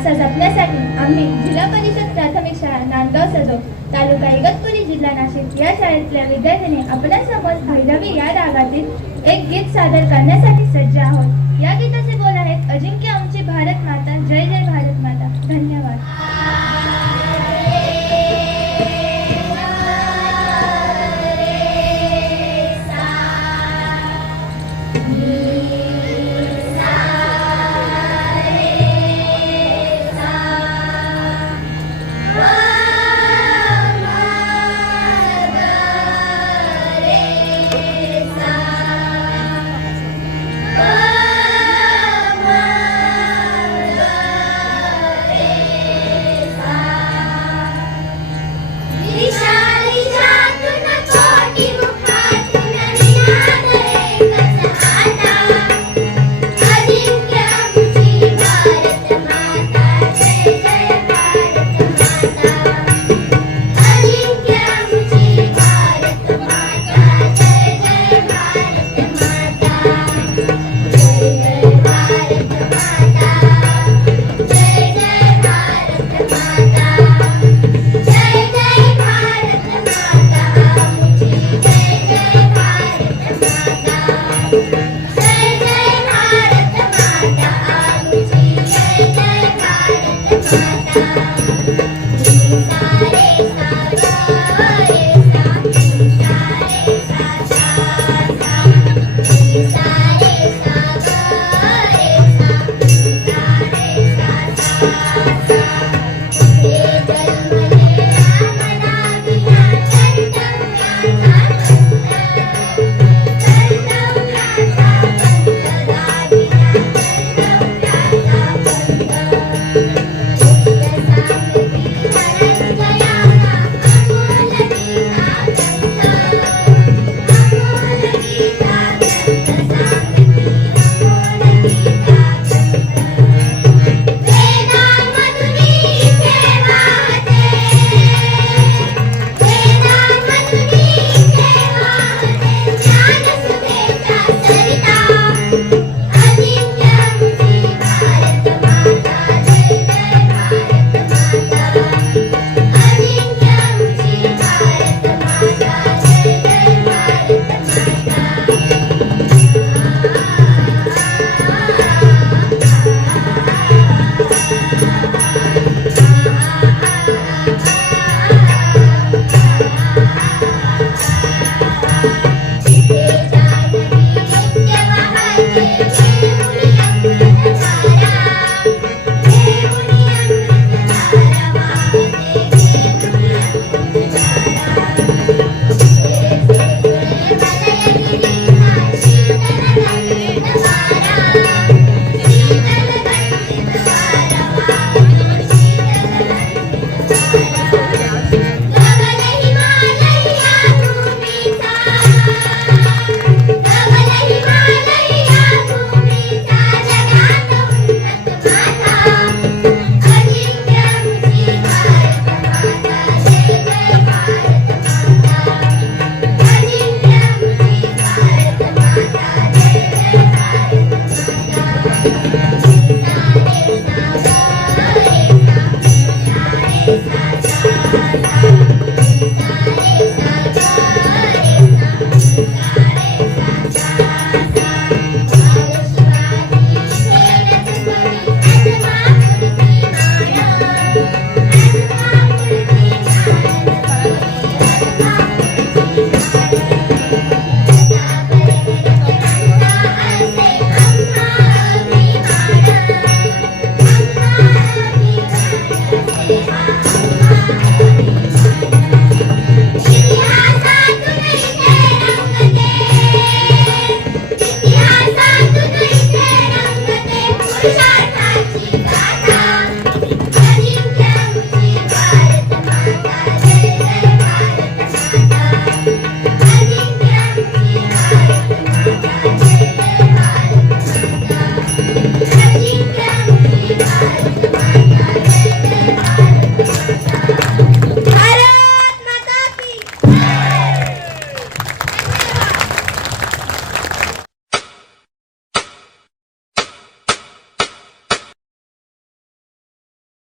वारसा जपण्यासाठी आम्ही जिल्हा परिषद प्राथमिक शाळा नांदगाव सदो तालुका इगतपुरी जिल्हा नाशिक या शाळेतल्या विद्यार्थ्यांनी आपल्यासमोर भैरवी या रागातील एक गीत सादर करण्यासाठी सज्ज आहोत. या गीताचे बोल आहेत अजिंक्य Thank you.